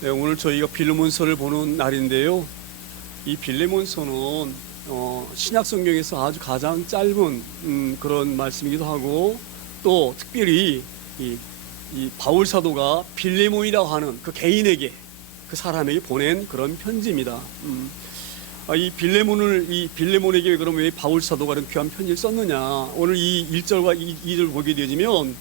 네, 오늘 저희가 빌레몬서를 보는 날인데요. 이 빌레몬서는 신약 성경에서 아주 가장 짧은 그런 말씀이기도 하고, 또 특별히 이 바울 사도가 빌레몬이라고 하는 그 개인에게, 그 사람에게 보낸 그런 편지입니다. 이 빌레몬에게 그럼 왜 바울 사도가 그런 귀한 편지를 썼느냐? 오늘 이 1절과 2절 보게 되지면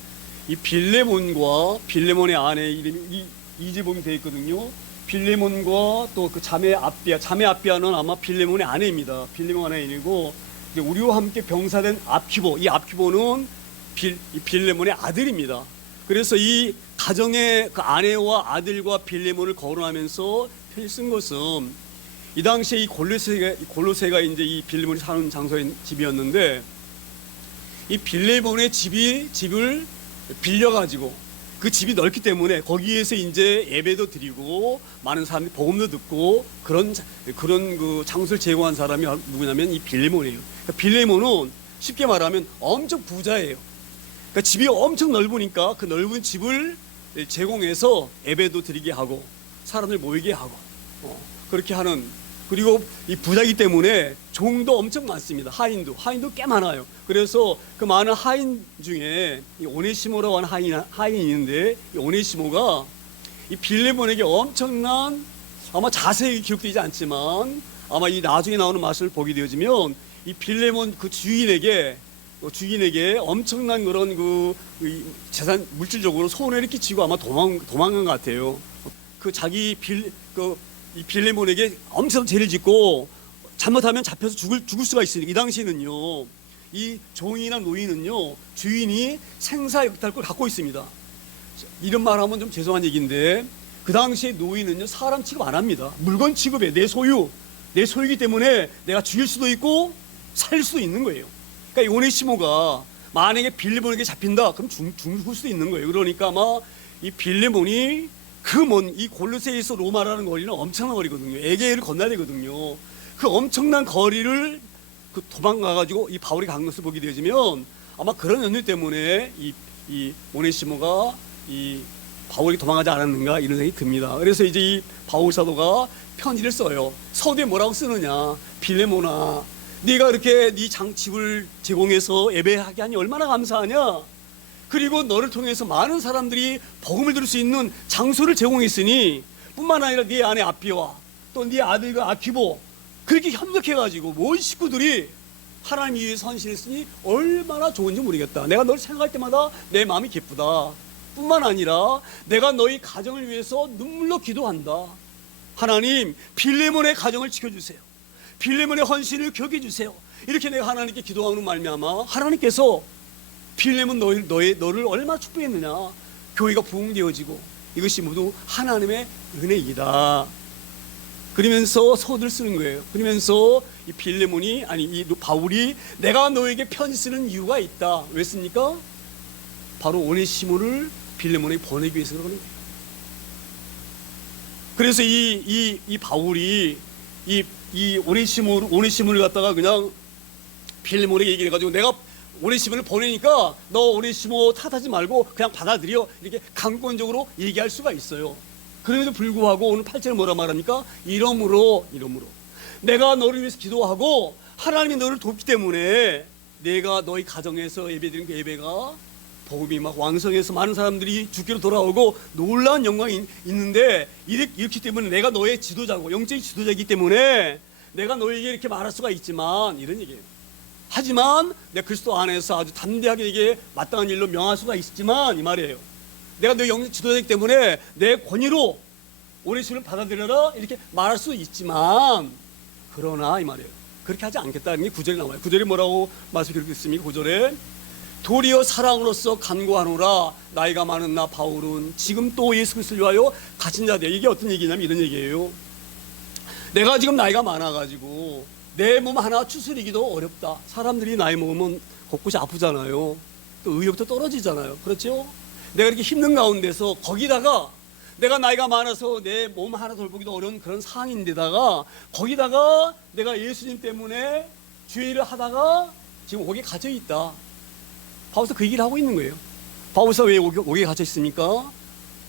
이 빌레몬과 빌레몬의 아내 이름이 이제 보면 되어 있거든요. 빌레몬과 또 그 자매 아비아는 아마 빌레몬의 아내입니다. 빌레몬 아내이고, 우리와 함께 병사된 아키보, 이 아키보는 빌레몬의 아들입니다. 그래서 이 가정의 그 아내와 아들과 빌레몬을 거론하면서 편지 쓴 것은, 이 당시에 이 골로새가 이제 이 빌레몬이 사는 장소의 집이었는데, 이 빌레몬의 집을 빌려가지고, 그 집이 넓기 때문에 거기에서 이제 예배도 드리고 많은 사람들이 복음도 듣고 그런 그 장소를 제공한 사람이 누구냐면 이 빌레몬이에요. 그러니까 빌레몬은 쉽게 말하면 엄청 부자예요. 그러니까 집이 엄청 넓으니까 그 넓은 집을 제공해서 예배도 드리게 하고 사람들 모이게 하고 그렇게 하는, 그리고 이 부자이기 때문에 종도 엄청 많습니다. 하인도 꽤 많아요. 그래서 그 많은 하인 중에 이 오네시모라고 하는 하인이 있는데, 이 오네시모가 이 빌레몬에게 엄청난, 아마 자세히 기록되지 않지만 아마 이 나중에 나오는 말씀을 보게 되어지면 이 빌레몬 그 주인에게 엄청난 그런 그 재산 물질적으로 손해를 끼치고 아마 도망간 것 같아요. 그 이 빌레몬에게 엄청 죄를 짓고 잘못하면 잡혀서 죽을 수가 있으니까, 이 당시에는요, 이 종이나 노인은요, 주인이 생사역탈권을 갖고 있습니다. 이런 말 하면 좀 죄송한 얘기인데, 그 당시에 노인은요, 사람 취급 안 합니다. 물건 취급해. 내 소유이기 때문에 내가 죽일 수도 있고 살 수도 있는 거예요. 그러니까 오네시모가 만약에 빌레몬에게 잡힌다, 그럼 죽을 수도 있는 거예요. 그러니까 아마 이 빌레몬이 이 골로새에서 로마라는 거리는 엄청난 거리거든요. 에게해를 건너야 되거든요. 그 엄청난 거리를 도망가가지고 이 바울이 간 것을 보게 되어지면 아마 그런 연유 때문에 이 오네시모가 이 바울이 도망가지 않았는가 이런 생각이 듭니다. 그래서 이제 이 바울 사도가 편지를 써요. 서두에 뭐라고 쓰느냐? 빌레몬아, 네가 이렇게 네 집을 제공해서 예배하게 하니 얼마나 감사하냐? 그리고 너를 통해서 많은 사람들이 복음을 들을 수 있는 장소를 제공했으니, 뿐만 아니라 네 아내 아비와 또 네 아들과 아키보 그렇게 협력해가지고 모든 식구들이 하나님 위해 헌신했으니 얼마나 좋은지 모르겠다. 내가 널 생각할 때마다 내 마음이 기쁘다. 뿐만 아니라 내가 너희 가정을 위해서 눈물로 기도한다. 하나님, 빌레몬의 가정을 지켜주세요. 빌레몬의 헌신을 기억해 주세요. 이렇게 내가 하나님께 기도하는 말미암아 하나님께서 빌레몬 너를 얼마나 축복했느냐. 교회가 부흥되어지고 이것이 모두 하나님의 은혜이다. 그러면서 서두를 쓰는 거예요. 그러면서 이 이 바울이 내가 너에게 편지 쓰는 이유가 있다. 왜 씁니까? 바로 오네시모를 빌레몬에게 보내기 위해서 그러는 거예요. 그래서 이 바울이 이 오네시모를 갖다가 그냥 빌레몬에게 얘기해 가지고, 내가 오네시모를 보내니까 너 오네시모 탓하지 말고 그냥 받아들여, 이렇게 강권적으로 얘기할 수가 있어요. 그럼에도 불구하고 오늘 8절에 뭐라 말합니까? 이러므로 내가 너를 위해서 기도하고 하나님이 너를 돕기 때문에 내가 너희 가정에서 예배드린 그 예배가 복음이 막 왕성해서 많은 사람들이 주께로 돌아오고 놀라운 영광이 있는데, 이렇기 때문에 내가 너의 지도자고 영적인 지도자이기 때문에 내가 너에게 이렇게 말할 수가 있지만, 이런 얘기예요. 하지만 내 그리스도 안에서 아주 담대하게 이게 마땅한 일로 명할 수가 있지만, 이 말이에요. 내가 너의 영적 지도자이기 때문에 내 권위로 오네시모를 받아들여라 이렇게 말할 수 있지만, 그러나 이 말이에요. 그렇게 하지 않겠다는 게 9절에 나와요. 9절에 뭐라고 말씀이 그렇게 있습니까? 9절에 도리어 사랑으로서 간구하노라. 나이가 많은 나 바울은 지금 또 예수 그리스도를 위하여 갇힌 자들. 이게 어떤 얘기냐면 이런 얘기예요. 내가 지금 나이가 많아가지고 내 몸 하나 추스리기도 어렵다. 사람들이 나이 먹으면 곳곳이 아프잖아요. 또 의욕도 떨어지잖아요. 그렇죠? 내가 이렇게 힘든 가운데서 거기다가 내가 나이가 많아서 내 몸 하나 돌보기도 어려운 그런 상황인데다가 거기다가 내가 예수님 때문에 주의 일을 하다가 지금 옥에 갇혀 있다. 바울서 그 얘기를 하고 있는 거예요. 바울서 왜 옥에 갇혀 있습니까?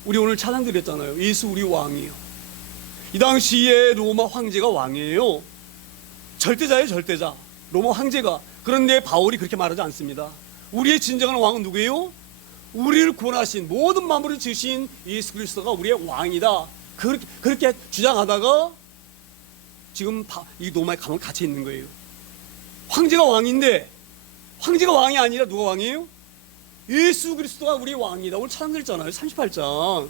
우리 오늘 찬양 드렸잖아요. 예수 우리 왕이요. 이 당시에 로마 황제가 왕이에요. 절대자예요, 절대자. 로마 황제가. 그런데 바울이 그렇게 말하지 않습니다. 우리의 진정한 왕은 누구예요? 우리를 구원하신, 모든 만물을 지으신 예수 그리스도가 우리의 왕이다. 그렇게 주장하다가 지금 이 로마의 감옥에 갇혀 있는 거예요. 황제가 왕인데, 황제가 왕이 아니라 누가 왕이에요? 예수 그리스도가 우리의 왕이다. 오늘 찬양드렸잖아요. 38장.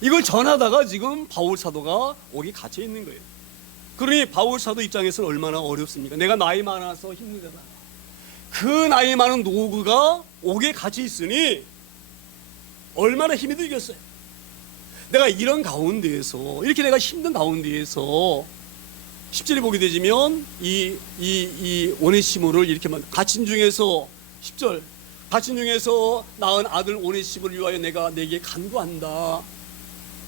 이걸 전하다가 지금 바울 사도가 옥에 갇혀 있는 거예요. 그러니 바울 사도 입장에서는 얼마나 어렵습니까? 내가 나이 많아서 힘들다. 그 나이 많은 노구가 옥에 갇혀 있으니 얼마나 힘이 들겠어요. 내가 이런 가운데에서, 이렇게 내가 힘든 가운데에서 10절에 보게 되지면 이 오네시모를 이렇게 갇힌 중에서 10절, 갇힌 중에서 낳은 아들 오네시모를 위하여 내가 내게 간구한다.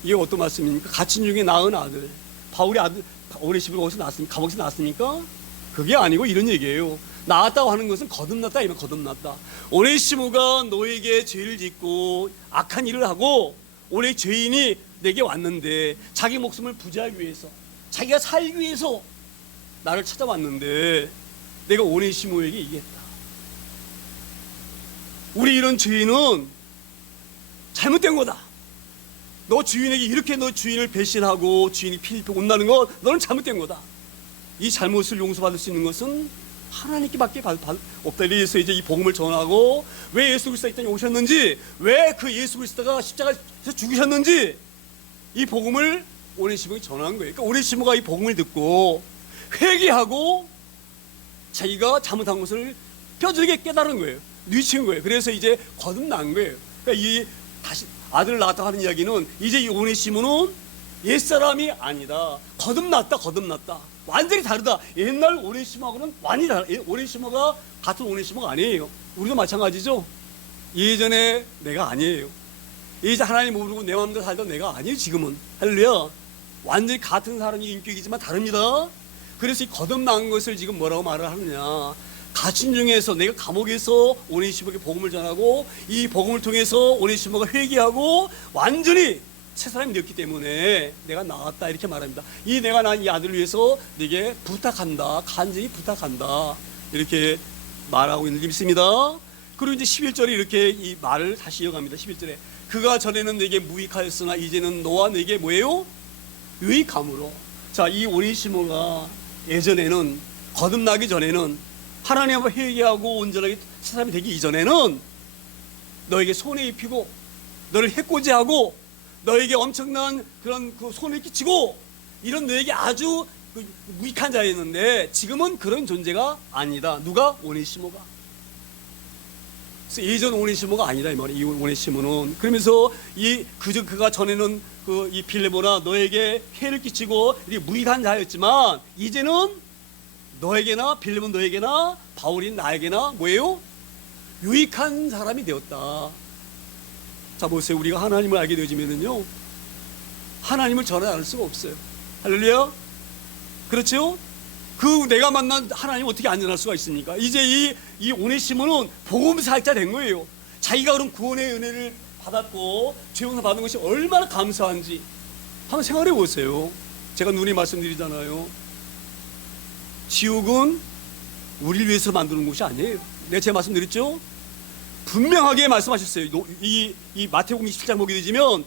이게 어떤 말씀입니까? 갇힌 중에 낳은 아들, 바울의 아들 오네시모가 어디서 낳았습니까? 감옥에서 낳았습니까? 그게 아니고 이런 얘기예요. 낳았다고 하는 것은 거듭났다, 이면 거듭났다. 오네시모가 너에게 죄를 짓고 악한 일을 하고 오늘 죄인이 내게 왔는데 자기 목숨을 부지하기 위해서, 자기가 살기 위해서 나를 찾아왔는데 내가 오네시모에게 얘기했다. 우리 이런 죄인은 잘못된 거다. 너 주인에게 이렇게 너 주인을 배신하고 주인이 피립고 온다는 거, 너는 잘못된 거다. 이 잘못을 용서받을 수 있는 것은 하나님께밖에 없다. 이래서 이제 이 복음을 전하고, 왜 예수 그리스도가 이 땅에 오셨는지, 왜 그 예수 그리스도가 십자가에서 죽으셨는지 이 복음을 오네시모에게 전한 거예요. 그러니까 오네시모가 이 복음을 듣고 회개하고 자기가 잘못한 것을 뼈저리게 깨달은 거예요. 뉘친 거예요. 그래서 이제 거듭난 거예요. 그러니까 이 다시 아들을 낳았다 하는 이야기는 이제 이 오네시모는 옛사람이 아니다. 거듭났다, 거듭났다. 완전히 다르다. 옛날 오네시모하고는 완전히 다르다. 오네시모가 같은 오네시모가 아니에요. 우리도 마찬가지죠. 예전에 내가 아니에요. 이제 하나님 모르고 내 마음대로 살던 내가 아니에요. 지금은. 할렐루야. 완전히 같은 사람이 인격이지만 다릅니다. 그래서 이 거듭난 것을 지금 뭐라고 말을 하느냐, 갇힌 중에서 내가 감옥에서 오네시모에게 복음을 전하고 이 복음을 통해서 오네시모가 회개하고 완전히 새 사람이 되었기 때문에 내가 나왔다, 이렇게 말합니다. 이 내가 낳은 이 아들을 위해서 네게 부탁한다, 간절히 부탁한다, 이렇게 말하고 있는 게 있습니다. 그리고 이제 11절에 이렇게 이 말을 다시 이어갑니다. 11절에 그가 전에는 내게 무익하였으나 이제는 너와 내게 뭐예요? 유익함으로. 자, 이 오네시모가 예전에는, 거듭나기 전에는, 하나님 앞에 회개하고 온전하게 새 사람이 되기 이전에는 너에게 손해 입히고 너를 해코지하고 너에게 엄청난 그런 그 손을 끼치고 이런 너에게 아주 무익한 자였는데 지금은 그런 존재가 아니다. 누가? 오네시모가. 그래서 예전 오네시모가 아니다 이 말이에요. 이 오네시모는. 그러면서 그가 전에는 이 빌레몬아 너에게 해를 끼치고 무익한 자였지만 이제는 너에게나 빌레몬 너에게나 바울인 나에게나 뭐예요? 유익한 사람이 되었다. 자, 보세요. 우리가 하나님을 알게 되어지면은요, 하나님을 전하지 않을 수가 없어요. 할렐루야. 그렇죠? 그 내가 만난 하나님 어떻게 안전할 수가 있습니까? 이제 이 오네시모는 복음살자 된 거예요. 자기가 그런 구원의 은혜를 받았고 죄용서 받은 것이 얼마나 감사한지 한번 생각해 보세요. 제가 누누이 말씀드리잖아요. 지옥은 우리를 위해서 만드는 곳이 아니에요. 내가 제가 말씀드렸죠? 분명하게 말씀하셨어요. 이 마태복음 27장 보게 되지면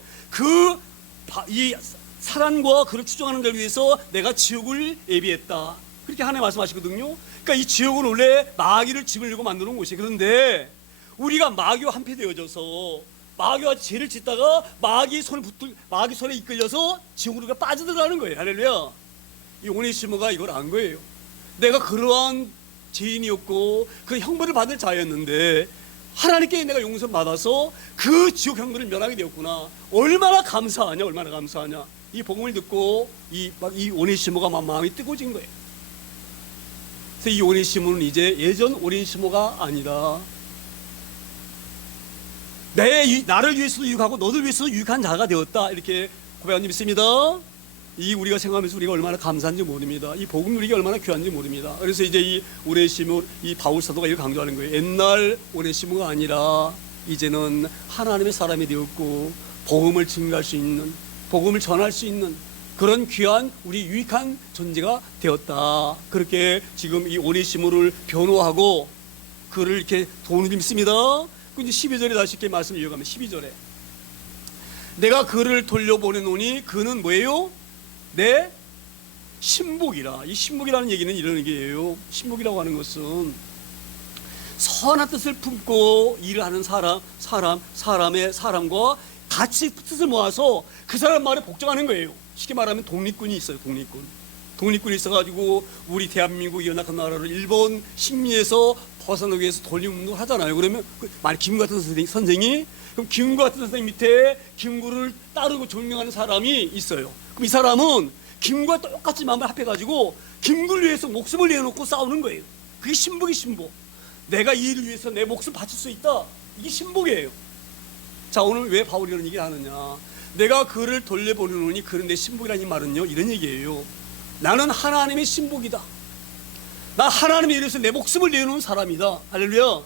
이 사단과 그를 추종하는 자를 위해서 내가 지옥을 예비했다. 그렇게 하나님 말씀하시거든요. 그러니까 이 지옥은 원래 마귀를 집으려고 만드는 곳이에요. 그런데 우리가 마귀와 한패되어져서 마귀와 죄를 짓다가 마귀 손에 이끌려서 지옥으로 빠져들어가는 거예요. 할렐루야. 이 오네시모가 이걸 안 거예요. 내가 그러한 죄인이었고 그 형벌을 받을 자였는데 하나님께 내가 용서 받아서 그 지옥 형벌을 면하게 되었구나. 얼마나 감사하냐, 얼마나 감사하냐. 이 복음을 듣고 이 오네시모가 마음이 뜨거워진 거예요. 그래서 이 오네시모는 이제 예전 오네시모가 아니다. 나를 위해서도 유익하고 너를 위해서도 유익한 자가 되었다. 이렇게 고백한 점 있습니다. 우리가 생각하면서 우리가 얼마나 감사한지 모릅니다. 이 복음이 우리가 얼마나 귀한지 모릅니다. 그래서 이제 이 오네시모, 이 바울 사도가 이렇게 강조하는 거예요. 옛날 오네시모가 아니라 이제는 하나님의 사람이 되었고 복음을 증가할 수 있는, 복음을 전할 수 있는 그런 귀한 우리 유익한 존재가 되었다. 그렇게 지금 이 오네시모를 변호하고 그를 이렇게 도움을 줍습니다. 그 이제 12절에 다시 이렇게 말씀을 이어가면 12절에 내가 그를 돌려보내노니 그는 뭐예요? 내 신복이라. 이 신복이라는 얘기는 이런 얘기예요. 신복이라고 하는 것은 선한 뜻을 품고 일을 하는 사람과 같이 뜻을 모아서 그 사람 말에 복종하는 거예요. 쉽게 말하면 독립군이 있어요. 독립군이 있어가지고 우리 대한민국 연약한 나라를 일본 식민에서 벗어나기 위해서 독립운동을 하잖아요. 그러면 만약 김구 같은 선생이 그럼 김구 같은 선생 밑에 김구를 따르고 존경하는 사람이 있어요. 그럼 이 사람은 김구와 똑같이 마음을 합해가지고 김구를 위해서 목숨을 내놓고 싸우는 거예요. 그게 신복이 신복. 내가 이 일을 위해서 내 목숨 바칠 수 있다. 이게 신복이에요. 자, 오늘 왜 바울이 이런 얘기를 하느냐. 내가 그를 돌려보내노니 그는 내 신복이라는 이 말은요, 이런 얘기예요. 나는 하나님의 신복이다. 나 하나님의 일에서 내 목숨을 내놓은 사람이다. 할렐루야.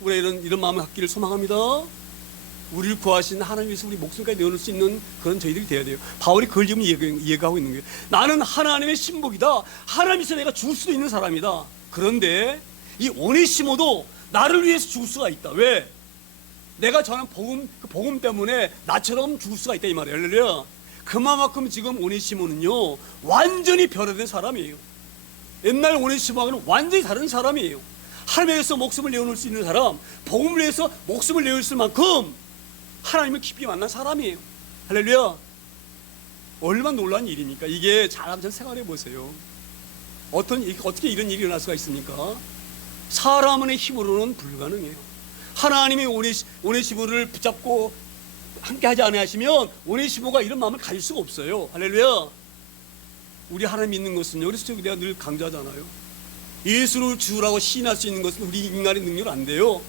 우리가 이런 마음을 갖기를 소망합니다. 우리를 구하신 하나님 위해서 우리 목숨까지 내어놓을 수 있는 그런 저희들이 되어야 돼요. 바울이 그걸 지금 얘기하고 있는 거예요. 나는 하나님의 신복이다. 하나님께서 내가 죽을 수도 있는 사람이다. 그런데 이 오네시모도 나를 위해서 죽을 수가 있다. 왜? 내가 전한 그 복음 때문에 나처럼 죽을 수가 있다 이 말이에요. 할렐루야. 그만큼 지금 오네시모는요 완전히 변화된 사람이에요. 옛날 오네시모하고는 완전히 다른 사람이에요. 하나님에 대해서 목숨을 내어놓을 수 있는 사람, 복음을 위해서 목숨을 내어놓을 만큼 하나님을 깊이 만난 사람이에요. 할렐루야. 얼마나 놀라운 일입니까? 이게 잘 한번 생각해 보세요. 어떻게 이런 일이 일어날 수가 있습니까? 사람의 힘으로는 불가능해요. 하나님이 오네시모를 붙잡고 함께 하지 않아 하시면 오네시모가 이런 마음을 가질 수가 없어요. 할렐루야. 우리 하나님 믿는 것은요, 그래서 내가 늘 강조하잖아요. 예수를 주라고 시인할 수 있는 것은 우리 인간의 능력은 안 돼요.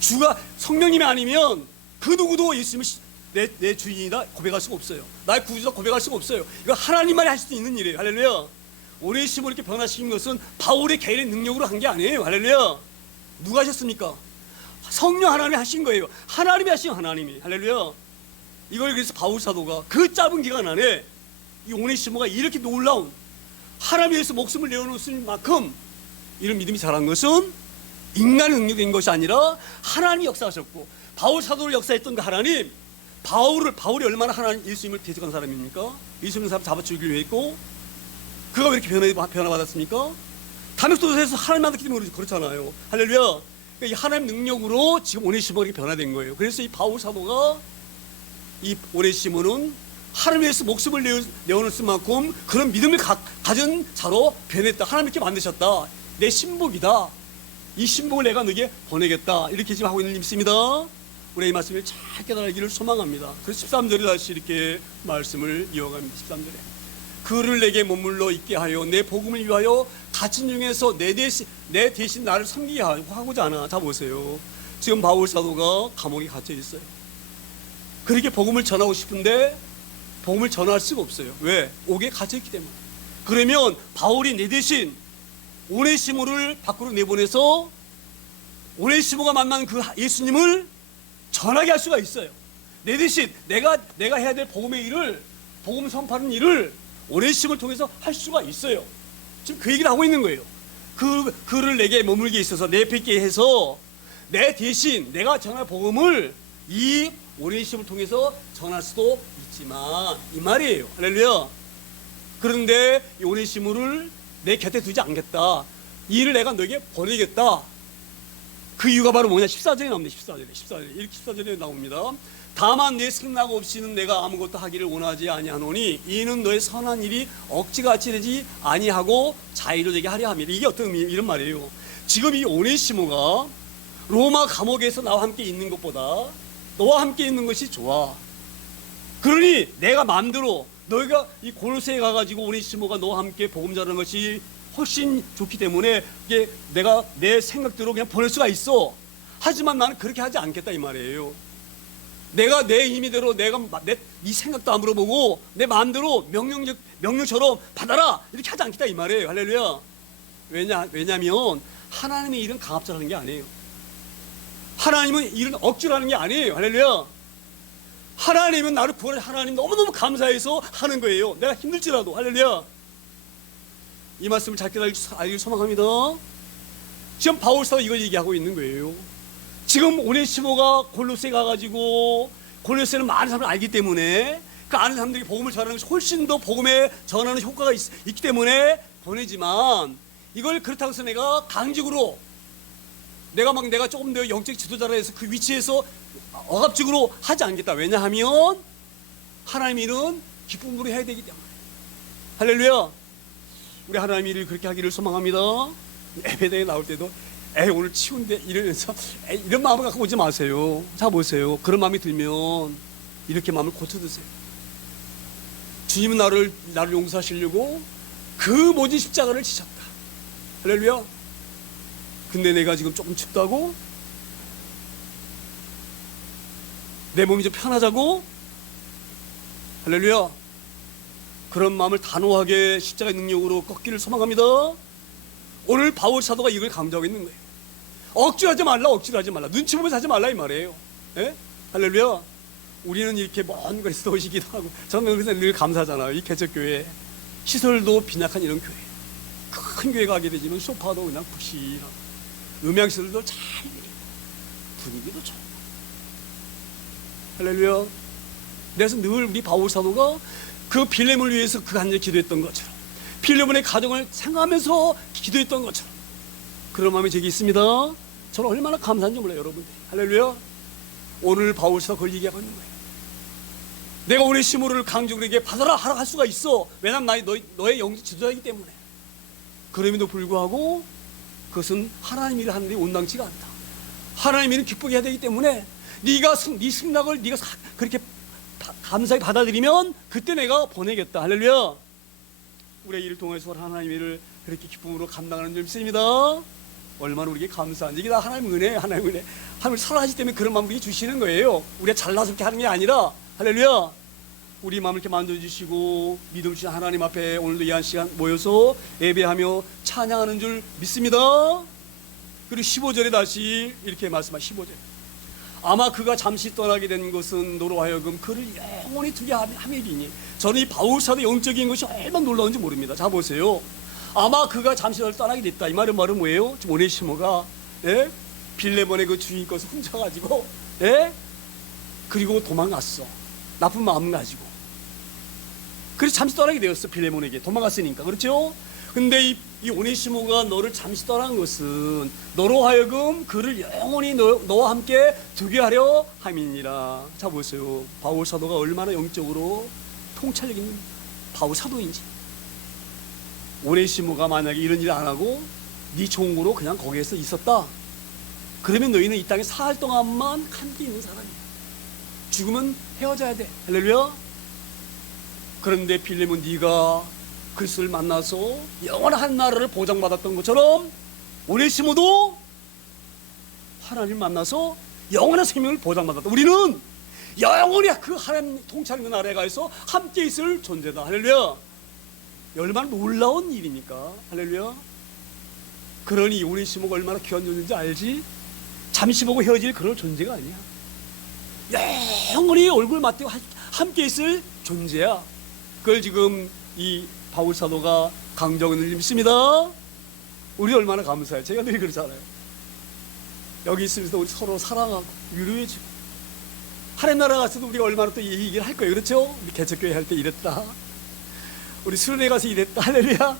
주가 성령님이 아니면 그 누구도 예수님을 내 주인이다 고백할 수가 없어요. 나의 구주다 고백할 수가 없어요. 이거 하나님만이 할 수 있는 일이에요. 할렐루야. 오네시모를 이렇게 변화시킨 것은 바울의 개인의 능력으로 한 게 아니에요. 할렐루야. 누가 하셨습니까? 성령 하나님이 하신 거예요. 하나님이 하신 하나님이. 할렐루야. 이걸 그래서 바울 사도가 그 짧은 기간 안에 이 오네시모가 이렇게 놀라운 하나님 위해서 목숨을 내어놓을 만큼 이런 믿음이 자란 것은 인간의 능력인 것이 아니라 하나님이 역사하셨고, 바울 사도를 역사했던 그 하나님, 바울이 얼마나 하나님 예수님을 대적한 사람입니까? 예수님 사람 잡아 죽이려 했고, 그가 왜 이렇게 변화받았습니까? 담역도서에서 하나님 만났기 때문에 그렇잖아요. 할렐루야. 이 하나님 능력으로 지금 오네시모가 이렇게 변화된 거예요. 그래서 이 바울 사도가 이 오네시모는 하나님 위해서 목숨을 내어놓을 만큼 그런 믿음을 가진 자로 변했다. 하나님께 만드셨다. 내 신복이다. 이 신복을 내가 너에게 보내겠다. 이렇게 지금 하고 있는 믿습니다. 우리 이 말씀을 잘 깨달기를 소망합니다. 그래서 13절에 다시 이렇게 말씀을 이어갑니다. 13절에 그를 내게 머물러 있게 하여 내 복음을 위하여 갇힌 중에서 내 대신 나를 섬기게 하고자 하나. 자 보세요. 지금 바울 사도가 감옥에 갇혀 있어요. 그렇게 복음을 전하고 싶은데 복음을 전할 수가 없어요. 왜? 옥에 갇혀있기 때문에. 그러면 바울이 내 대신 오네시모를 밖으로 내보내서 오네시모가 만난 그 예수님을 전하게 할 수가 있어요. 내 대신 내가 해야 될 복음의 일을, 복음 선포하는 일을 오네시모를 통해서 할 수가 있어요. 지금 그 얘기를 하고 있는 거예요. 그를 내게 머물게 있어서 내 뵙게 해서 내 대신 내가 전할 복음을 이 오네시모를 통해서 전할 수도 있지만 이 말이에요. 할렐루야. 그런데 이 오네시모를 내 곁에 두지 않겠다. 이 일을 내가 너에게 보내겠다. 그 이유가 바로 뭐냐? 14절에 나옵니다. 14절에 이렇게 14절에 나옵니다. 다만 내 승낙 없이는 내가 아무것도 하기를 원하지 아니하노니 이는 너의 선한 일이 억지같이 되지 아니하고 자의로 되게 하려 함이라. 이게 어떤 의미? 이런 말이에요. 지금 이 오네시모가 로마 감옥에서 나와 함께 있는 것보다 너와 함께 있는 것이 좋아. 그러니 내가 마음대로 너희가 이 골로새에 가가지고 오네시모가 너와 함께 복음 전하는 것이 훨씬 좋기 때문에 이게 내가 내 생각대로 그냥 보낼 수가 있어. 하지만 나는 그렇게 하지 않겠다 이 말이에요. 내가 내 임의대로 네 생각도 안 물어보고 내 마음대로 명령처럼 받아라 이렇게 하지 않겠다 이 말이에요. 할렐루야. 왜냐하면 하나님의 일은 강압적으로 하는 게 아니에요. 하나님은 일은 억지로 하는 게 아니에요. 할렐루야. 하나님은 나를 구원해 하나님 너무너무 감사해서 하는 거예요. 내가 힘들지라도. 할렐루야. 이 말씀을 잘 깨달길 소망합니다. 지금 바울 사도 이걸 얘기하고 있는 거예요. 지금 오네시모가 골로새 가가지고, 골로새는 많은 사람을 알기 때문에 그 아는 사람들이 복음을 전하는 것이 훨씬 더 복음에 전하는 효과가 있기 때문에 보내지만, 이걸 그렇다고 해서 내가 강직으로 내가 조금 더 영적 지도자라 해서 그 위치에서 억압적으로 하지 않겠다. 왜냐하면 하나님 일은 기쁨으로 해야 되기 때문에. 할렐루야. 우리 하나님 일을 그렇게 하기를 소망합니다. 예배당에 나올 때도 오늘 치운데 이러면서 이런 마음을 갖고 오지 마세요. 자 보세요. 그런 마음이 들면 이렇게 마음을 고쳐드세요. 주님은 나를 용서하시려고 그 모진 십자가를 지셨다. 할렐루야. 근데 내가 지금 조금 춥다고, 내 몸이 좀 편하자고, 할렐루야, 그런 마음을 단호하게 십자가의 능력으로 꺾기를 소망합니다. 오늘 바울 사도가 이걸 강조하고 있는 거예요. 억지로 하지 말라, 눈치 보면서 하지 말라 이 말이에요. 예? 할렐루야. 우리는 이렇게 먼 거리에서 오시기도 하고, 저는 그래서 늘 감사하잖아요. 이 개척교회 시설도 빈약한 이런 교회, 큰 교회 가게 되지만 소파도 그냥 푹신하고 음향시설도 잘 되고 분위기도 좋고. 할렐루야. 그래서 늘 우리 바울 사도가 그 빌레몬을 위해서 그 간절히 기도했던 것처럼, 빌레몬의 가정을 생각하면서 기도했던 것처럼 그런 마음이 제게 있습니다. 저는 얼마나 감사한지 몰라요, 여러분들이. 할렐루야. 오늘 바울 사도가 그걸 얘기하고 있는 거예요. 내가 오네시모를 강적으로 받아라 하라 할 수가 있어. 왜냐면 너의 영적 지도자이기 때문에. 그럼에도 불구하고 그것은 하나님 일을 하는데 온당치가 않다. 하나님 일은 기쁘게 해야 되기 때문에 네 승낙을 네가 그렇게 감사히 받아들이면 그때 내가 보내겠다. 할렐루야. 우리의 일을 통해서 하나님 일을 그렇게 기쁨으로 감당하는 줄 믿습니다. 얼마나 우리에게 감사한지. 이게 다 하나님 은혜. 하나님을 사랑하시기 때문에 그런 마음을 우리에게 주시는 거예요. 우리가 잘나서 그렇게 하는 게 아니라, 할렐루야, 우리 마음을 이렇게 만져주시고 믿음 주신 하나님 앞에 오늘도 이 한 시간 모여서 예배하며 찬양하는 줄 믿습니다. 그리고 15절에 다시 이렇게 말씀하신 15절. 아마 그가 잠시 떠나게 된 것은 너로 하여금 그를 영원히 두게 함이리니. 저는 이 바울 사도의 영적인 것이 얼마나 놀라운지 모릅니다. 자 보세요. 아마 그가 잠시 떠나게 됐다. 이 말은 뭐예요? 지금 오네시모가 빌레몬의 그 주인 것을 훔쳐가지고 그리고 도망갔어. 나쁜 마음 가지고. 그래서 잠시 떠나게 되었어. 빌레몬에게 도망갔으니까. 그렇죠? 근데 이 오네시모가 너를 잠시 떠난 것은 너로 하여금 그를 영원히 너와 함께 두게 하려 함이니라. 자 보세요. 바울 사도가 얼마나 영적으로 통찰력 있는 바울 사도인지. 오네시모가 만약에 이런 일 안 하고 네 종으로 그냥 거기에서 있었다, 그러면 너희는 이 땅에 사흘 동안만 함께 있는 사람이야. 죽으면 헤어져야 돼. 할렐루야. 그런데 빌레몬, 네가 그리스도를 만나서 영원한 나라를 보장받았던 것처럼 오네시모도 하나님 만나서 영원한 생명을 보장받았다. 우리는 영원히 그 하나님 통치하는 나라에 가서 함께 있을 존재다. 할렐루야. 얼마나 놀라운 일입니까? 할렐루야. 그러니 오네시모가 얼마나 귀한 존재인지 알지? 잠시 보고 헤어질 그런 존재가 아니야. 영원히 얼굴 맞대고 함께 있을 존재야. 그걸 지금 이 바울 사도가 강조하는 줄 믿습니다. 우리 얼마나 감사해요. 제가 늘 그러잖아요. 여기 있으면서 우리 서로 사랑하고 위로해주고, 하나님 나라 가서도 우리가 얼마나 또 이 얘기를 할 거예요. 그렇죠? 우리 개척교회 할 때 이랬다, 우리 수련회 가서 이랬다. 할렐루야.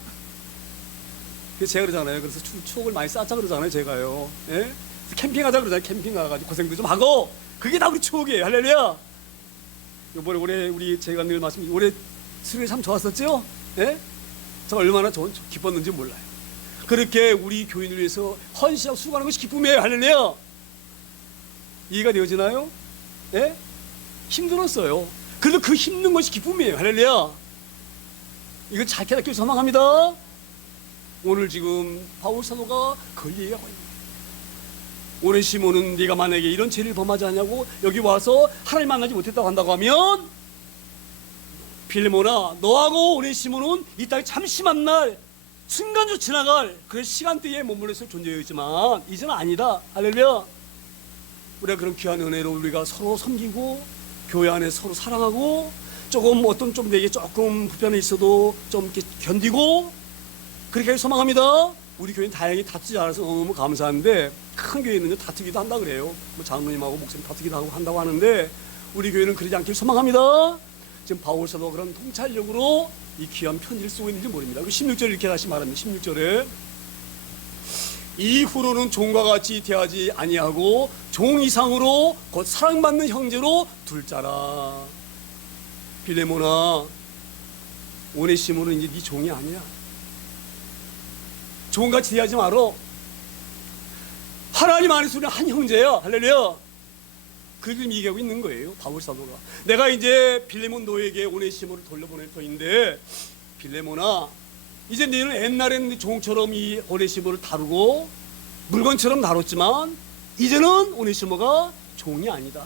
그래서 제가 그러잖아요. 그래서 추억을 많이 쌓자 그러잖아요. 제가요. 예? 캠핑하자 그러잖아요. 캠핑 가가지고 고생도 좀 하고. 그게 다 우리 추억이에요. 할렐루야. 요번에 올해 제가 늘 말씀, 올해 수련회 참 좋았었죠? 예? 저 얼마나 기뻤는지 몰라요. 그렇게 우리 교인을 위해서 헌신하고 수고하는 것이 기쁨이에요. 할렐루야. 이해가 되어지나요? 예? 힘들었어요. 그래도 그 힘든 것이 기쁨이에요. 할렐루야. 이걸 잘 깨닫기를 소망합니다. 오늘 지금 바울 사도가 그걸 얘기하고 있는 거예요. 오네시모는 네가 만약에 이런 죄를 범하지 않냐고 여기 와서 하나님 만나지 못했다고 한다고 하면, 빌레몬아, 너하고 오네시모는 이 땅에 잠시 만날, 순간적으로 지나갈 그 시간대에 머물러 있을 존재였지만 이제는 아니다. 할렐루야. 우리가 그런 귀한 은혜로 우리가 서로 섬기고 교회 안에 서로 사랑하고 조금 어떤 좀 내게 조금 불편이 있어도 좀 이렇게 견디고 그렇게 소망합니다. 우리 교회는 다행히 다투지 않아서 너무 감사한데 큰 교회는요 다투기도 한다 그래요. 뭐 장로님하고 목사님 다투기도 하고 한다고 하는데 우리 교회는 그러지 않길 소망합니다. 지금 바울 사도가 그런 통찰력으로 이 귀한 편지를 쓰고 있는지 모릅니다. 16절 이렇게 다시 말합니다. 16절에 이후로는 종과 같이 대하지 아니하고 종 이상으로 곧 사랑받는 형제로 둘 자라. 빌레몬아, 오네시모는 이제 네 종이 아니야. 종같이 대하지 말어. 하나님 안에서 우리는 한 형제야. 할렐루야. 그걸 얘기하고 있는 거예요, 바울 사도가. 내가 이제 빌레몬 너에게 오네시모를 돌려보낼 터인데, 빌레몬아, 이제 너는 옛날에는 종처럼 이 오네시모를 다루고 물건처럼 다뤘지만 이제는 오네시모가 종이 아니다.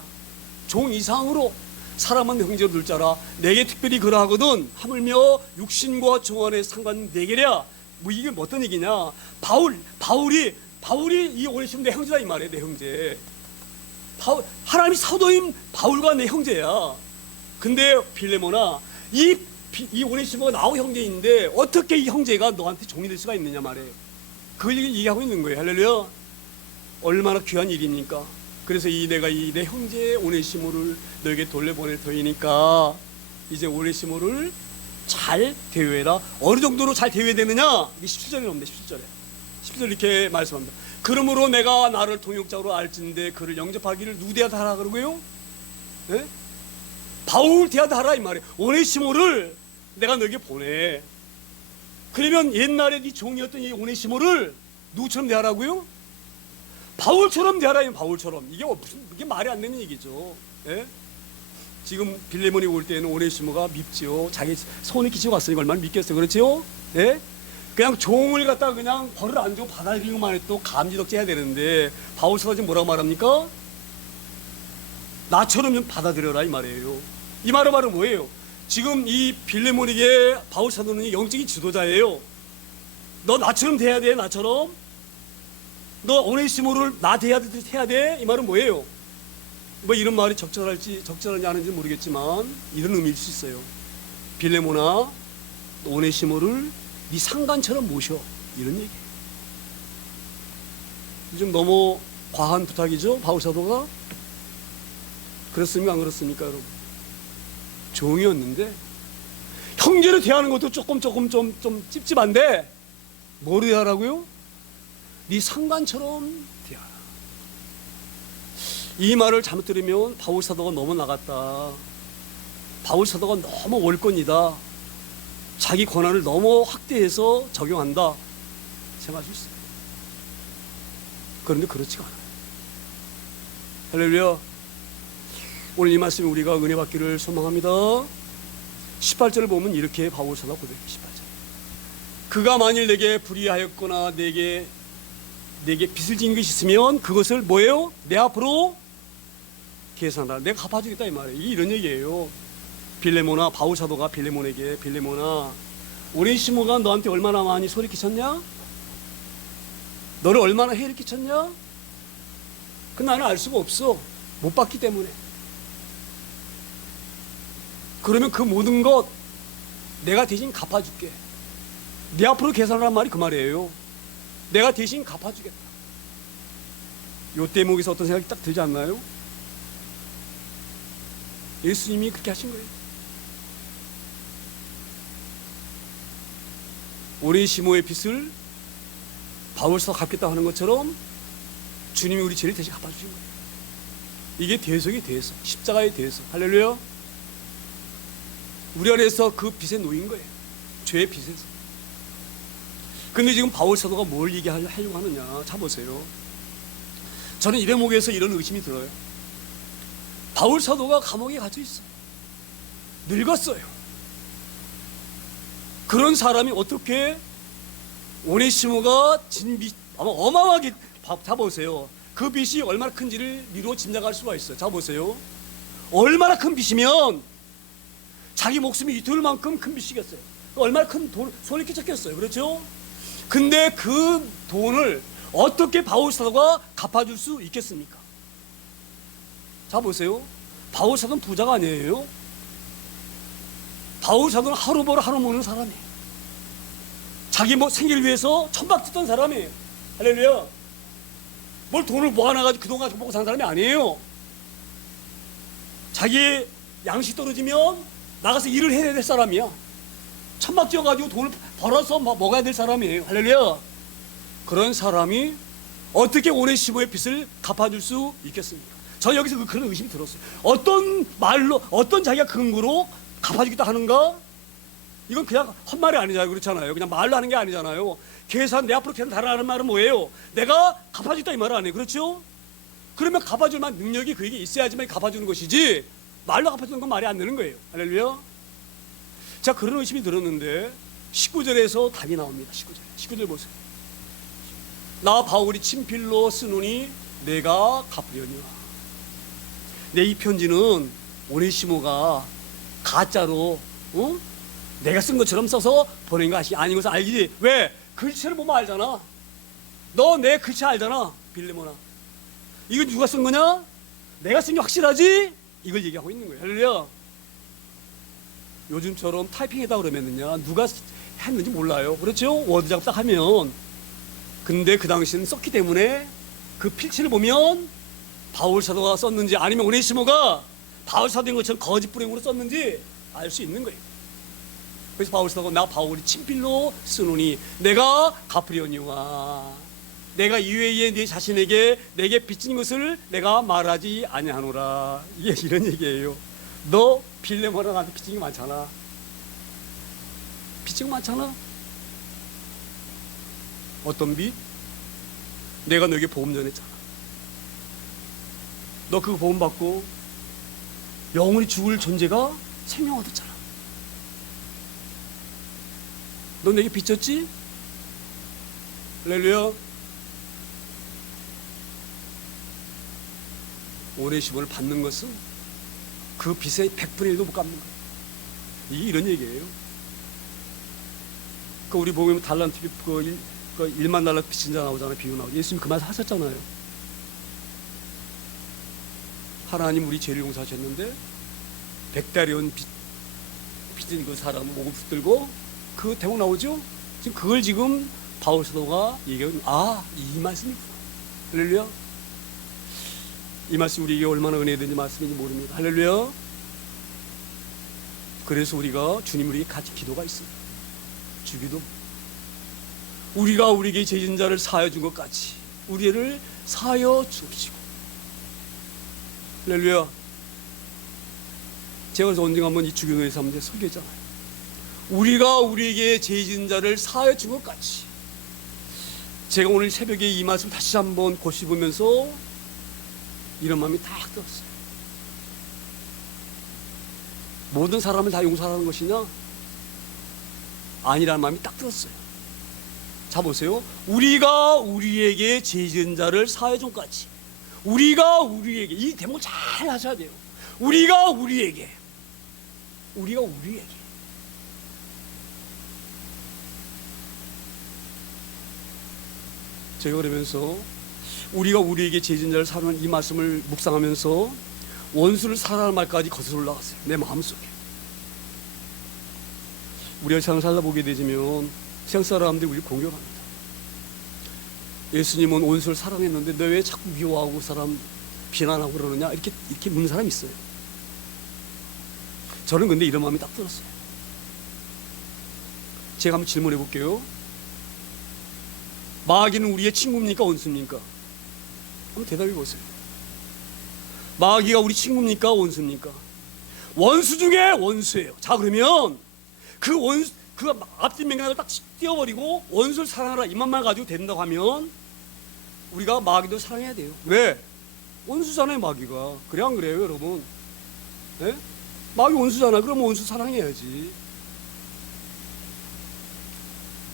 종 이상으로 사랑하는 형제로 둘 자라. 내게 특별히 그러하거든. 하물며 육신과 종안의 상관 내게랴. 뭐 이게 어떤 얘기냐? 바울이 이 오네시모 내 형제다 이 말이에요. 내 형제. 하나님이 사도인 바울과 내 형제야. 근데 빌레몬아, 이 오네시모가 나하고 형제인데 어떻게 이 형제가 너한테 종이 될 수가 있느냐 말이에요. 그걸 얘기하고 있는 거예요. 할렐루야. 얼마나 귀한 일입니까? 그래서 내가 내 형제 오네시모를 너에게 돌려보낼 터이니까 이제 오네시모를 잘 대우해라. 어느 정도로 잘 대우해야 되느냐? 이게 17절에 나옵니다. 17절 이렇게 말씀합니다. 그러므로 내가 나를 통역자로 알진대 그를 영접하기를 누구 대하다 하라 그러고요? 네? 바울 대하다 하라 이 말이에요. 오네시모를 내가 너에게 보내. 그러면 옛날에 네 종이었던 이 오네시모를 누구처럼 대하라고요? 바울처럼 대하라. 바울처럼. 이게 말이 안 되는 얘기죠. 예? 지금 빌레몬이 올 때는 오네시모가 밉지요. 자기 손에 끼치고 갔으니까 얼마나 믿겠어요. 그렇지요? 예? 그냥 종을 갖다가 그냥 벌을 안 주고 받아들이기만 해도 감지덕지 해야 되는데 바울 사도가 지금 뭐라고 말합니까? 나처럼 좀 받아들여라 이 말이에요. 이 말은 뭐예요? 지금 이 빌레몬에게 바울 사도는 영적인 지도자예요. 너 나처럼 돼야 돼. 나처럼. 너 오네시모를 나 돼야 돼. 이 말은 뭐예요? 뭐 이런 말이 적절하지 않은지 모르겠지만 이런 의미일 수 있어요. 빌레몬아, 오네시모를 네 상관처럼 모셔. 이런 얘기예요. 좀 너무 과한 부탁이죠, 바울 사도가? 그렇습니까, 안 그렇습니까, 여러분? 종이었는데 형제로 대하는 것도 조금 좀 찝찝한데 뭐로 대하라고요? 네 상관처럼 대하라. 이 말을 잘못 들으면 바울 사도가 너무 나갔다. 바울 사도가 너무 월권이다. 자기 권한을 너무 확대해서 적용한다 생각할 수 있어요. 그런데 그렇지가 않아요. 할렐루야. 오늘 이 말씀에 우리가 은혜 받기를 소망합니다. 18절을 보면 이렇게 바울 사도가 고백해요. 18절. 그가 만일 내게 불의하였거나 내게 빚을 진 것이 있으면 그것을 뭐예요? 내 앞으로 계산하라. 내가 갚아주겠다 이 말이에요. 이런 얘기예요. 빌레몬아, 바울 사도가 빌레몬에게, 빌레몬아, 오네시모가 너한테 얼마나 많이 소리 끼쳤냐? 너를 얼마나 해를 끼쳤냐? 그 나는 알 수가 없어. 못 봤기 때문에. 그러면 그 모든 것 내가 대신 갚아줄게. 네 앞으로 계산하란 말이 그 말이에요. 내가 대신 갚아주겠다. 요 대목에서 어떤 생각이 딱 들지 않나요? 예수님이 그렇게 하신 거예요. 오네시모의 빚을 바울사가 갚겠다 하는 것처럼 주님이 우리 죄를 대신 갚아주신 거예요. 이게 대속이 대속, 십자가의 대속. 할렐루야. 우리 안에서 그 빚에 놓인 거예요. 죄의 빚에서. 근데 지금 바울 사도가 뭘 얘기하려고 하느냐. 자 보세요. 저는 이 대목에서 이런 의심이 들어요. 바울 사도가 감옥에 갇혀 있어요. 늙었어요. 그런 사람이 어떻게 오네시모가 진 빚, 아마 어마어마하게, 자 보세요. 그 빚이 얼마나 큰지를 미루어 짐작할 수가 있어요. 자 보세요. 얼마나 큰 빚이면 자기 목숨이 이틀 만큼 큰 빚이겠어요. 얼마나 큰 돈, 손이 끼쳤겠어요. 그렇죠? 근데 그 돈을 어떻게 바울 사도가 갚아줄 수 있겠습니까? 자 보세요. 바울 사도는 부자가 아니에요. 바울 사도는 하루 벌어 하루 먹는 사람이에요. 자기 뭐 생계를 위해서 천박 짓던 사람이에요. 할렐루야. 뭘 돈을 모아놔가지고 그돈 가지고 먹고 사는 사람이 아니에요. 자기 양식 떨어지면 나가서 일을 해야 될 사람이야. 천막 지어가지고 돈을 벌어서 먹어야 될 사람이에요. 할렐루야. 그런 사람이 어떻게 오네시모의 빚을 갚아줄 수 있겠습니까? 저는 여기서 그런 의심이 들었어요. 어떤 말로, 어떤 자기가 근거로 갚아주겠다 하는가? 이건 그냥 헛말이 아니잖아요. 그렇잖아요. 그냥 말로 하는 게 아니잖아요. 계산, 내 앞으로 계산 달라는 말은 뭐예요? 내가 갚아주겠다 이 말 아니에요. 그렇죠? 그러면 갚아줄 만한 능력이 그에게 있어야지만 갚아주는 것이지, 말로 갚아주는 건 말이 안 되는 거예요. 할렐루야. 자, 그런 의심이 들었는데 19절에서 답이 나옵니다. 19절 보세요. 나 바울이 친필로 쓰노니 내가 갚으려니와. 내 이 편지는 오네시모가 가짜로 내가 쓴 것처럼 써서 보낸 것이 아닌 것을 알지. 왜? 글씨를 보면 알잖아. 너 내 글씨 알잖아, 빌레몬아. 이거 누가 쓴 거냐? 내가 쓴 게 확실하지? 이걸 얘기하고 있는 거예요. 할렐루야. 요즘처럼 타이핑했다 그러면은요, 누가 했는지 몰라요. 그렇죠? 워드 작업 딱 하면. 근데 그 당시는 썼기 때문에 그 필치를 보면 바울 사도가 썼는지 아니면 오네시모가 바울 사도인 것처럼 거짓 불행으로 썼는지 알 수 있는 거예요. 그래서 바울 사도가 나 바울이 친필로 쓰노니 내가 갚으려니와. 내가 이외에 네 자신에게 내게 빚진 것을 내가 말하지 아니하노라. 이게 이런 얘기예요. 너 빌레몬아 나한테 빚진 게 많잖아. 빚진 거 많잖아. 어떤 빚? 내가 너에게 보험 전했잖아. 너 그 보험 받고 영원히 죽을 존재가 생명 얻었잖아. 너 내게 빚졌지? 할렐루야. 오네시모를 받는 것은 그 빚의 100분의 1도 못 갚는 거예요. 이게 이런 얘기예요. 그 우리 보면 달란트 그 1만 달러 빚진 자 나오잖아요. 비유 나오죠. 예수님 그 말 하셨잖아요. 하나님 우리 죄를 용서하셨는데 100달러온 빚진 그 사람을 목을 붙들고 그 대목 나오죠. 지금 그걸 지금 바울 사도가 얘기하는, 이 말씀이구나. 할렐루야. 이 말씀이 우리에게 얼마나 은혜되는 말씀인지 모릅니다. 할렐루야. 그래서 우리가 주님 우리에게 같이 기도가 있습니다. 주기도. 우리가 우리에게 죄진 자를 사하여 준 것 같이 우리를 사하여 주옵시고. 할렐루야. 제가 그래서 언젠가 한번 이 주기도에서 한번 설교했잖아요. 우리가 우리에게 죄진 자를 사하여 준 것 같이. 제가 오늘 새벽에 이 말씀 다시 한번 고씹으면서 이런 마음이 딱 들었어요. 모든 사람을 다 용서하는 것이냐? 아니라는 마음이 딱 들었어요. 자 보세요. 우리가 우리에게 죄진 자를 사하여 준 것 같이. 우리가 우리에게, 이 대목을 잘 하셔야 돼요. 우리가 우리에게. 제가 그러면서 우리가 우리에게 죄진 자를 사는 이 말씀을 묵상하면서 원수를 사랑할 말까지 거슬러 올라갔어요. 내 마음속에. 우리가 세상 살다 보게 되면 세상 사람들이 우리를 공격합니다. 예수님은 원수를 사랑했는데 너 왜 자꾸 미워하고 사람 비난하고 그러느냐? 이렇게 묻는 사람이 있어요. 저는 근데 이런 마음이 딱 들었어요. 제가 한번 질문해 볼게요. 마귀는 우리의 친구입니까? 원수입니까? 한번 대답해 보세요. 마귀가 우리 친구입니까? 원수입니까? 원수 중에 원수예요. 자 그러면 그 원수, 그 앞뒤 맥락을 딱 띄워버리고 원수를 사랑하라 이만만 가지고 된다고 하면 우리가 마귀도 사랑해야 돼요. 왜? 원수잖아요, 마귀가. 그래 안 그래요, 여러분? 네? 마귀 원수잖아. 그러면 원수 사랑해야지.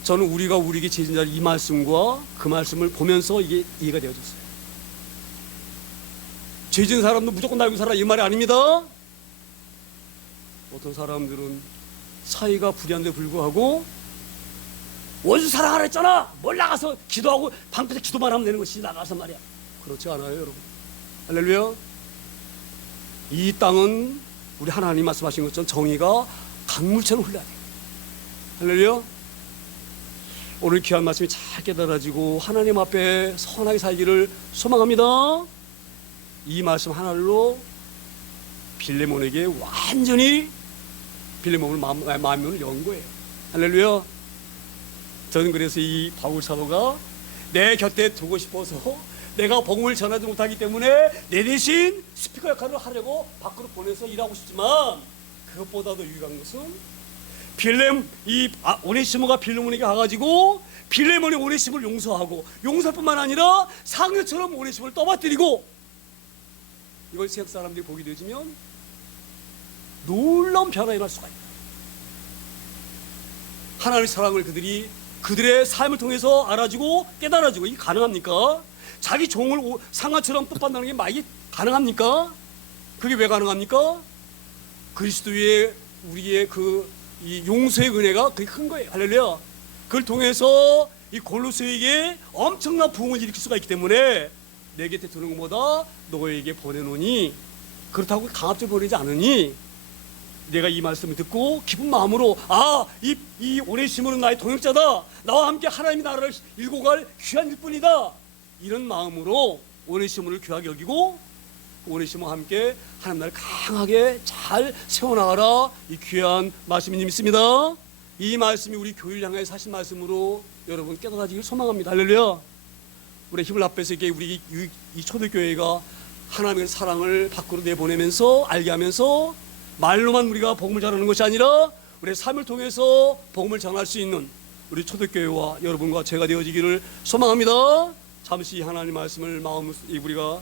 저는 우리가 우리에게 죄진 자를 이 말씀과 그 말씀을 보면서 이게 이해가 되어졌어요. 죄진 사람도 무조건 알고 살아 이 말이 아닙니다. 어떤 사람들은 사이가 불의한데 불구하고 원수 사랑하라 했잖아. 뭘 나가서 기도하고 방패에서 기도만 하면 되는 것이 나가서 말이야. 그렇지 않아요, 여러분. 할렐루야. 이 땅은 우리 하나님 말씀하신 것처럼 정의가 강물처럼 흘러야 돼요. 할렐루야. 오늘 귀한 말씀이 잘 깨달아지고 하나님 앞에 선하게 살기를 소망합니다. 이 말씀 하나로 빌레몬에게 완전히 빌레몬을 마음을 연 거예요. 할렐루야. 저는 그래서 이 바울 사도가 내 곁에 두고 싶어서 내가 복음을 전하지 못하기 때문에 내 대신 스피커 역할을 하려고 밖으로 보내서 일하고 싶지만, 그것보다도 유익한 것은 오네시모가 빌레몬에게 가가지고 빌레몬이 오네시모를 용서하고, 용서뿐만 아니라 상여처럼 오네시모를 떠받들이고, 이걸 세상 사람들이 보게 되어지면 놀라운 변화가 일어날 수가 있다. 하나님의 사랑을 그들의 삶을 통해서 알아주고 깨달아주고, 이게 가능합니까? 자기 종을 상아처럼 뜻받는 게 이게 가능합니까? 그게 왜 가능합니까? 그리스도의 우리의 이 용서의 은혜가 그게 큰 거예요. 할렐루야. 그걸 통해서 이 골로새에게 엄청난 부흥을 일으킬 수가 있기 때문에 내 곁에 두는 것보다 너에게 보내노니, 그렇다고 강압적으로 보내지 않으니, 내가 이 말씀을 듣고 기쁜 마음으로 이 오네시모는 나의 동역자다, 나와 함께 하나님의 나라를 일고 갈 귀한 일뿐이다, 이런 마음으로 오네시모를 귀하게 여기고 오네시모와 함께 하나님 나라를 강하게 잘 세워나가라, 이 귀한 말씀이 있습니다. 이 말씀이 우리 교회를 향해 사신 말씀으로 여러분 깨달아지길 소망합니다. 할렐루야. 우리 힘을 합해서 우리 이 초대교회가 하나님의 사랑을 밖으로 내보내면서 알게 하면서, 말로만 우리가 복음을 전하는 것이 아니라 우리의 삶을 통해서 복음을 전할 수 있는 우리 초대교회와 여러분과 제가 되어지기를 소망합니다. 잠시 하나님 말씀을 우리가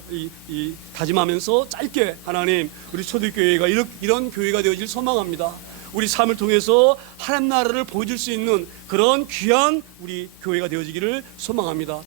다짐하면서 짧게, 하나님, 우리 초대교회가 이런 교회가 되어질 소망합니다. 우리 삶을 통해서 하나님 나라를 보여줄 수 있는 그런 귀한 우리 교회가 되어지기를 소망합니다.